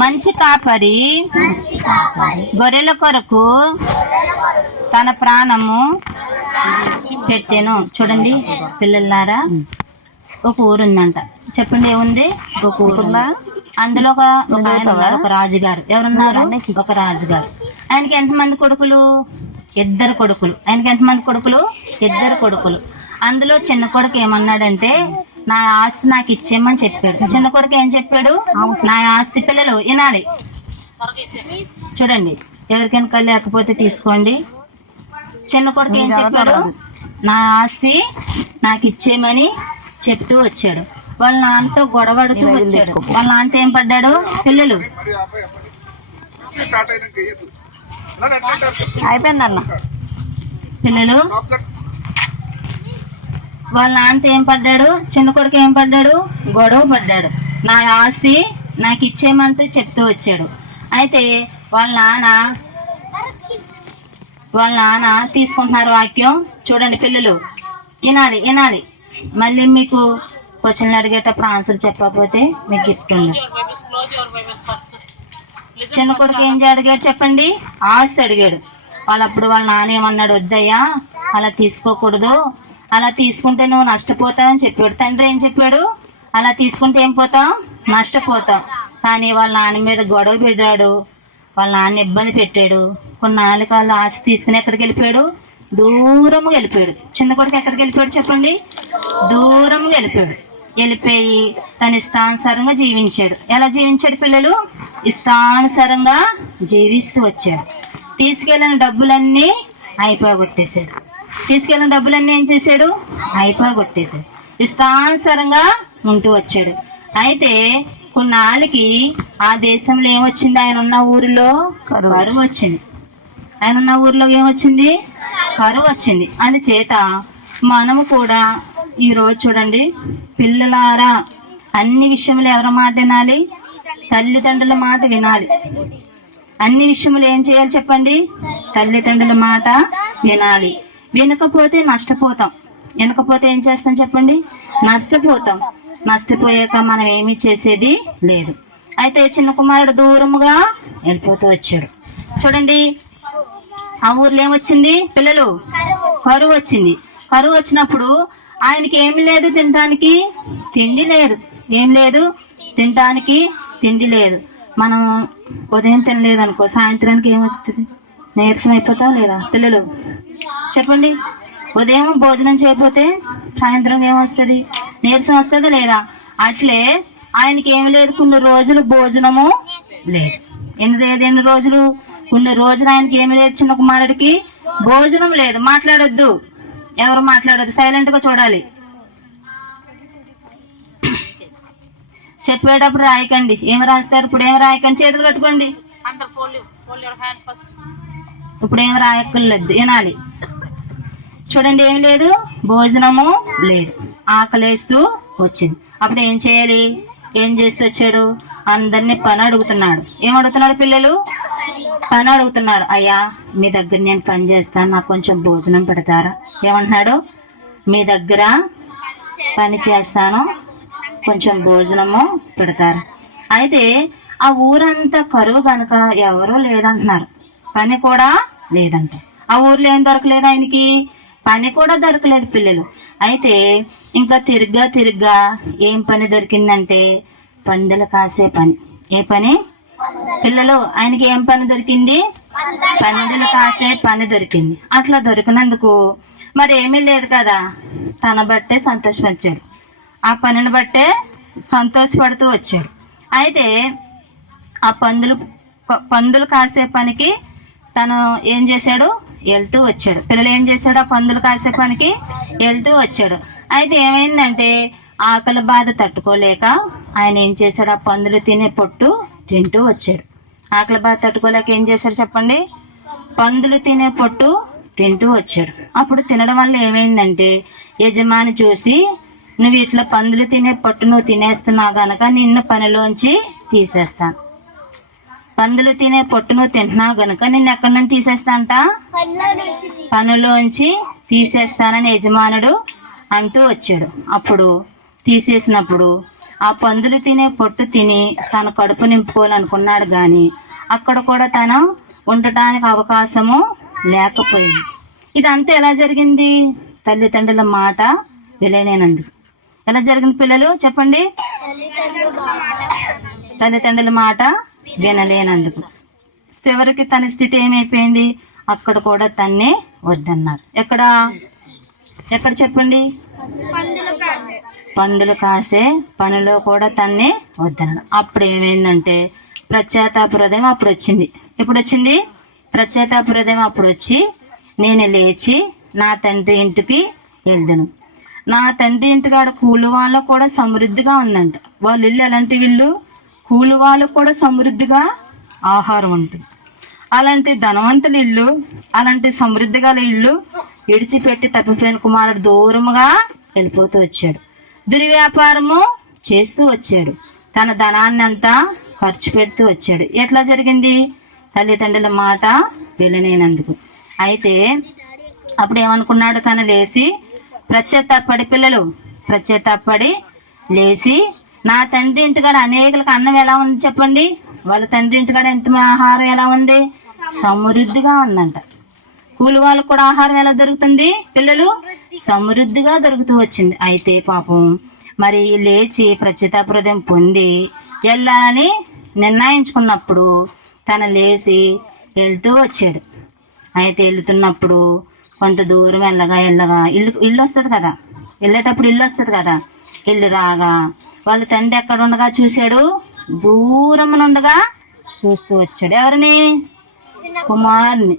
మంచి కాపరి గొర్రెల కొరకు తన ప్రాణము పెట్టాను. చూడండి పిల్లలారా ఒక ఊరు ఉందంట. చెప్పండి ఏముంది? ఒక ఊరుందా అందులో ఒక ఒక రాజుగారు. ఎవరున్నారు? ఒక రాజుగారు. ఆయనకి ఎంతమంది కొడుకులు? ఇద్దరు కొడుకులు. ఆయనకి ఎంతమంది కొడుకులు? ఇద్దరు కొడుకులు. అందులో చిన్న కొడుకు ఏమన్నాడంటే నా ఆస్తి నాకు ఇచ్చేయమని చెప్పాడు. చిన్న కొడుకు ఏం చెప్పాడు? నా ఆస్తి పిల్లలు వినాలి. చూడండి ఎవరికైనా లేకపోతే తీసుకోండి. చిన్న కొడుకు ఏం చెప్పాడు? నా ఆస్తి నాకు ఇచ్చేయమని చెప్తూ వచ్చాడు. వాళ్ళ నాన్నతో గొడవడుతూ వచ్చాడు. వాళ్ళ నాన్నతో ఏం పడ్డాడు? పిల్లలు. అయిపోయిందన్న. పిల్లలు. వాళ్ళ నాన్నతో ఏం పడ్డాడు? చిన్న కొడుకు ఏం పడ్డాడు? గొడవ పడ్డాడు. నా ఆస్తి నాకు ఇచ్చేయమంటూ చెప్తూ వచ్చాడు. అయితే వాళ్ళ నాన్న వాళ్ళ నాన్న తీసుకుంటున్నారు వాక్యం. చూడండి పిల్లలు వినాలి వినాలి. మళ్ళీ మీకు క్వశ్చన్లు అడిగేటప్పుడు ఆన్సర్ చెప్పకపోతే మీకు గిఫ్ట్ ఉంది. చిన్న కొడుకు ఏం అడిగాడు చెప్పండి? ఆస్తి అడిగాడు. వాళ్ళప్పుడు వాళ్ళ నాన్న ఏమన్నాడు వద్దయ్యా అలా తీసుకోకూడదు. అలా తీసుకుంటే నువ్వు నష్టపోతావు అని చెప్పాడు. తండ్రి ఏం చెప్పాడు? అలా తీసుకుంటే ఏం పోతావు? నష్టపోతాం కానీ వాళ్ళ నాన్న మీద గొడవ పెట్టాడు. వాళ్ళ నాన్న ఇబ్బంది పెట్టాడు. కొన్నాళ్ళకి వాళ్ళ ఆశ తీసుకుని ఎక్కడికి వెళ్ళిపోయాడు? దూరంగా వెళ్ళిపోయాడు. చిన్న కొడుకు ఎక్కడికి వెళ్ళిపోయాడు చెప్పండి? దూరంగా వెళ్ళిపోయాడు. వెళ్ళిపోయి తన ఇష్టానుసారంగా జీవించాడు. ఎలా జీవించాడు పిల్లలు? ఇష్టానుసారంగా జీవిస్తూ వచ్చాడు. తీసుకెళ్ళిన డబ్బులన్నీ అయిపోగొట్టేశాడు. తీసుకెళ్ళిన డబ్బులన్నీ ఏం చేశాడు? అయిపోగొట్టేశాడు ఇష్టానుసారంగా ఉంటూ వచ్చాడు. అయితే కొన్నాళ్ళకి ఆ దేశంలో ఏమొచ్చింది? ఆయన ఉన్న ఊరిలో కరువు వచ్చింది. ఆయన ఉన్న ఊర్లో ఏమొచ్చింది? కరువు వచ్చింది. అందుచేత మనము కూడా ఈ రోజు చూడండి పిల్లలారా అన్ని విషయంలో ఎవరి మాట వినాలి? తల్లిదండ్రుల మాట వినాలి. అన్ని విషయములు ఏం చేయాలి చెప్పండి? తల్లిదండ్రుల మాట వినాలి. వినకపోతే నష్టపోతాం. వినకపోతే ఏం చేస్తాం చెప్పండి? నష్టపోతాం. నష్టపోయాక మనం ఏమీ చేసేది లేదు. అయితే చిన్న కుమారుడు దూరముగా వెళ్ళిపోతూ వచ్చాడు. చూడండి ఆ ఊర్లో ఏమొచ్చింది? పిల్లలు కరువు వచ్చింది. కరువు వచ్చినప్పుడు ఆయనకి ఏం లేదు తినడానికి? తిండి లేదు. ఏం లేదు? తినడానికి తిండి లేదు. మనం ఉదయం తినలేదు అనుకో సాయంత్రానికి ఏమవుతుంది? నీరసం అయిపోతాం లేదా? పిల్లలు చెప్పండి. ఉదయం భోజనం చేయకపోతే సాయంత్రం ఏమొస్తుంది? నీరసం వస్తుందా లేదా? అట్లే ఆయనకి ఏం లేదు కొన్ని రోజులు భోజనము లేదు. ఎన్ని లేదు ఎన్ని రోజులు? కొన్ని రోజులు ఆయనకి ఏమి లేదు చిన్న కుమారుడికి భోజనం లేదు. మాట్లాడొద్దు. ఎవరు మాట్లాడొద్దు? సైలెంట్గా చూడాలి. చెప్పేటప్పుడు రాయకండి. ఏమి రాస్తారు? ఇప్పుడు ఏమి రాయకండి? చేతులు కట్టుకోండి. ఇప్పుడు ఏమి రాయక్కర్లేదు. వినాలి. చూడండి ఏం లేదు. భోజనము లేదు. ఆకలేస్తూ వచ్చింది. అప్పుడు ఏం చేయాలి? ఏం చేస్తూ వచ్చాడు? అందరినీ పని అడుగుతున్నాడు. ఏం అడుగుతున్నాడు పిల్లలు? పని అడుగుతున్నాడు. అయ్యా మీ దగ్గర నేను పని చేస్తాను నాకు కొంచెం భోజనం పెడతారా? ఏమంటున్నాడు? మీ దగ్గర పని చేస్తాను కొంచెం భోజనము పెడతారు? అయితే ఆ ఊరంతా కరువు కనుక ఎవరూ లేదంటున్నారు. పని కూడా లేదంట. ఆ ఊర్లో ఏం దొరకలేదు ఆయనకి? పని కూడా దొరకలేదు పిల్లలు. అయితే ఇంకా తిరిగ్గా తిరిగ్గా ఏం పని దొరికిందంటే పందెలు కాసే పని. ఏ పని? పిల్లలు ఆయనకి ఏం పని దొరికింది? పందెలు కాసే పని దొరికింది. అట్లా దొరికినందుకు మరి ఏమీ లేదు కదా. తన బట్టే సంతోషపరిచాడు. ఆ పనిని బట్టే సంతోషపడుతూ వచ్చాడు. అయితే ఆ పందులు పందులు కాసే పనికి తను ఏం చేశాడు? వెళ్తూ వచ్చాడు. పిల్లలు ఏం చేశాడు? ఆ పందులు కాసే పనికి వెళ్తూ వచ్చాడు. అయితే ఏమైందంటే ఆకలి బాధ తట్టుకోలేక ఆయన ఏం చేశాడు? ఆ పందులు తినే పొట్టు తింటూ వచ్చాడు. ఆకలి బాధ తట్టుకోలేక ఏం చేశాడు చెప్పండి? పందులు తినే పొట్టు తింటూ వచ్చాడు. అప్పుడు తినడం వల్ల ఏమైందంటే యజమాని చూసి నువ్వు ఇట్లా పందులు తినే పొట్టు నువ్వు తినేస్తున్నావు గనక నిన్ను పనిలోంచి తీసేస్తాను. పందులు తినే పొట్టు నువ్వు తింటున్నావు గనుక నిన్ను ఎక్కడి నుంచి తీసేస్తాంట పనులోంచి తీసేస్తానని యజమానుడు అంటూ వచ్చాడు. అప్పుడు తీసేసినప్పుడు ఆ పందులు తినే పొట్టు తిని తన కడుపు నింపుకోవాలనుకున్నాడు గాని అక్కడ కూడా తను ఉండటానికి అవకాశము లేకపోయింది. ఇదంతా ఎలా జరిగింది? తల్లిదండ్రుల మాట విలేనేనందుకు ఎలా జరిగింది పిల్లలు? చెప్పండి. తల్లిదండ్రుల మాట వినలేనందుకు. చివరికి తన స్థితి ఏమైపోయింది? అక్కడ కూడా తన్నే వద్దన్నారు. ఎక్కడ? ఎక్కడ చెప్పండి? పందులు కాసే పనిలో కూడా తన్నే వద్దన్నాడు అప్పుడు ఏమైందంటే ప్రత్యేతాప హృదయం అప్పుడు వచ్చింది. ఎప్పుడు వచ్చింది? ప్రత్యేతాప హృదయం అప్పుడు వచ్చి నేను లేచి నా తండ్రి ఇంటికి వెళ్దును. నా తండ్రి ఇంటికాడ కూలి వాళ్ళకు కూడా సమృద్ధిగా ఉందంట. వాళ్ళ ఇల్లు ఎలాంటి వీళ్ళు కూలి వాళ్ళకు కూడా సమృద్ధిగా ఆహారం ఉంటుంది. అలాంటి ధనవంతుల ఇల్లు అలాంటి సమృద్ధి గల ఇల్లు విడిచిపెట్టి తప్పిపోయిన కుమారుడు దూరముగా వెళ్ళిపోతూ వచ్చాడు. దుర్వ్యాపారము చేస్తూ వచ్చాడు. తన ధనాన్ని అంతా ఖర్చు పెడుతూ వచ్చాడు. ఎట్లా జరిగింది? తల్లిదండ్రుల మాట వెళ్ళనేనందుకు అయితే అప్పుడు ఏమనుకున్నాడు? తను లేచి ప్రత్యేతాపడి పిల్లలు ప్రత్యేతాపడి లేచి నా తండ్రి ఇంటికాడ అనేకలకు అన్నం ఎలా ఉంది చెప్పండి? వాళ్ళ తండ్రి ఇంటికాడ ఎంత ఆహారం ఎలా ఉంది? సమృద్ధిగా ఉందంట. కూలి వాళ్ళకు కూడా ఆహారం ఎలా దొరుకుతుంది? పిల్లలు సమృద్ధిగా దొరుకుతూ వచ్చింది. అయితే పాపం మరి లేచి ప్రచితాపృదయం పొంది వెళ్ళాలని నిర్ణయించుకున్నప్పుడు తను లేచి వెళ్తూ వచ్చాడు. అయితే వెళ్తున్నప్పుడు కొంత దూరం వెళ్ళగా వెళ్ళగా ఇల్లు ఇల్లు వస్తుంది కదా. వెళ్ళేటప్పుడు ఇల్లు వస్తుంది కదా. ఇల్లు రాగా వాళ్ళ తండ్రి ఎక్కడ ఉండగా చూశాడు? దూరం నుండగా చూస్తూ వచ్చాడు. ఎవరిని? కుమారుని.